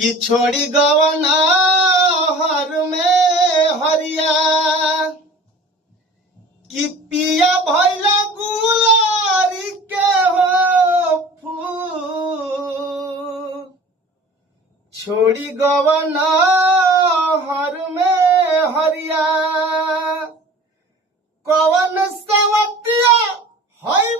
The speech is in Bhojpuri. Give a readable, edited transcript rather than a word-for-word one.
कि छोड़ी गवना हर में हरिया कि पिया भैला गुलारी के हो फूल छोड़ी गवना हर में हरिया कवन सवतिया हई